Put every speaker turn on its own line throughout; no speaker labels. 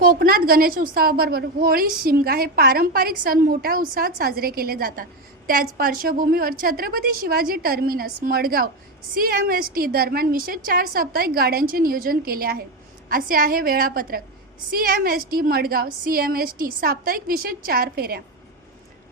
कोकणात गणेश उत्सवाबरोबर होळी शिमगा हे पारंपरिक सण मोठ्या उत्साहात साजरे केले जातात. त्याच पार्श्वभूमीवर Chhatrapati Shivaji terminus Madgaon C M S T दरम्यान विशेष चार साप्ताहिक गाड्यांचे नियोजन केले आहे. असे आहे वेळापत्रक. C M S T Madgaon C M S T साप्ताहिक विशेष चार फेऱ्या.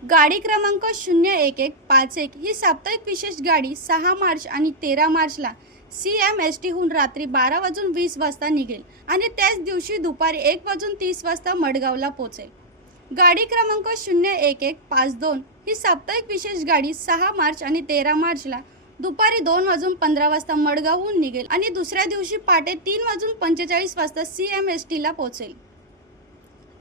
गाडी क्रमांक शून्य एक एक पाच एक ही साप्ताहिक विशेष गाडी सहा मार्च आणि तेरा मार्चला सी एम एस टीहून रात्री बारा वाजून वीस वाजता निघेल आणि त्याच दिवशी दुपारी एक वाजून तीस वाजता मडगावला पोचेल. गाडी क्रमांक शून्य एक एक पाच दोन ही साप्ताहिक विशेष गाडी सहा मार्च आणि तेरा मार्चला दुपारी दोन वाजून पंधरा वाजता मडगावहून निघेल आणि दुसऱ्या दिवशी पहाटे तीन वाजून पंचेचाळीस वाजता सी एम एस टीला पोचेल.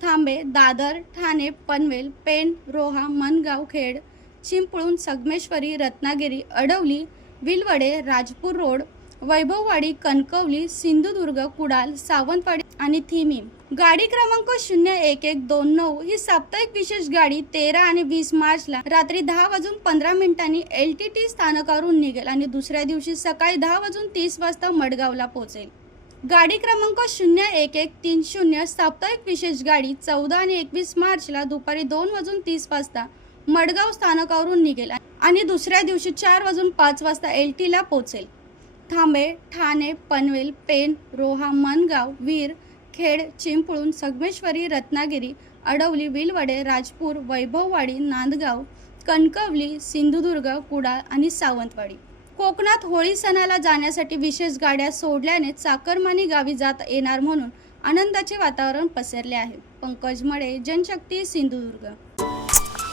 थांबे दादर ठाणे पनवेल पेण रोहा मनगाव खेड चिंपळूण संगमेश्वरी रत्नागिरी अडवली विलवडे राजपूर रोड वैभववाडी कणकवली सिंधुदुर्ग कुडाल सावंतवाडी आणि थिमी. गाडी क्रमांक शून्य एक एक दोन नऊ ही साप्ताहिक विशेष गाडी तेरा आणि वीस मार्चला रात्री दहा वाजून पंधरा मिनिटांनी एल टी टी स्थानकावरून निघेल आणि दुसऱ्या दिवशी सकाळी दहा वाजून तीस वाजता मडगावला पोहोचेल. गाडी क्रमांक शून्य एक एक तीन शून्य साप्ताहिक विशेष गाडी चौदा आणि एकवीस मार्चला दुपारी दोन वाजून तीस वाजता मडगाव स्थानकावरून निघेल आणि दुसऱ्या दिवशी चार वाजून पाच वाजता एल टीला पोहोचेल. थांबे ठाणे पनवेल पेण रोहा मनगाव वीर खेड चिंपळूण संगमेश्वरी रत्नागिरी अडवली विलवडे राजपूर वैभववाडी नांदगाव कणकवली सिंधुदुर्ग कुडाळ आणि सावंतवाडी. कोकणात होळी सणाला जाण्यासाठी विशेष गाड्या सोडल्याने चाकरमानी गावी जात येणार म्हणून आनंदाचे वातावरण पसरले आहे. पंकज मळे जनशक्ती सिंधुदुर्ग.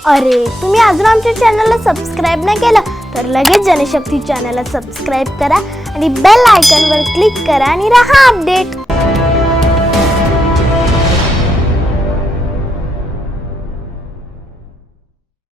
अरे तुम्ही अजून आमच्या चॅनलला सबस्क्राईब नाही केलं? तर लगेच जनशक्ती चॅनलला सबस्क्राईब करा आणि बेल आयकनवर क्लिक करा आणि राहा अपडेट.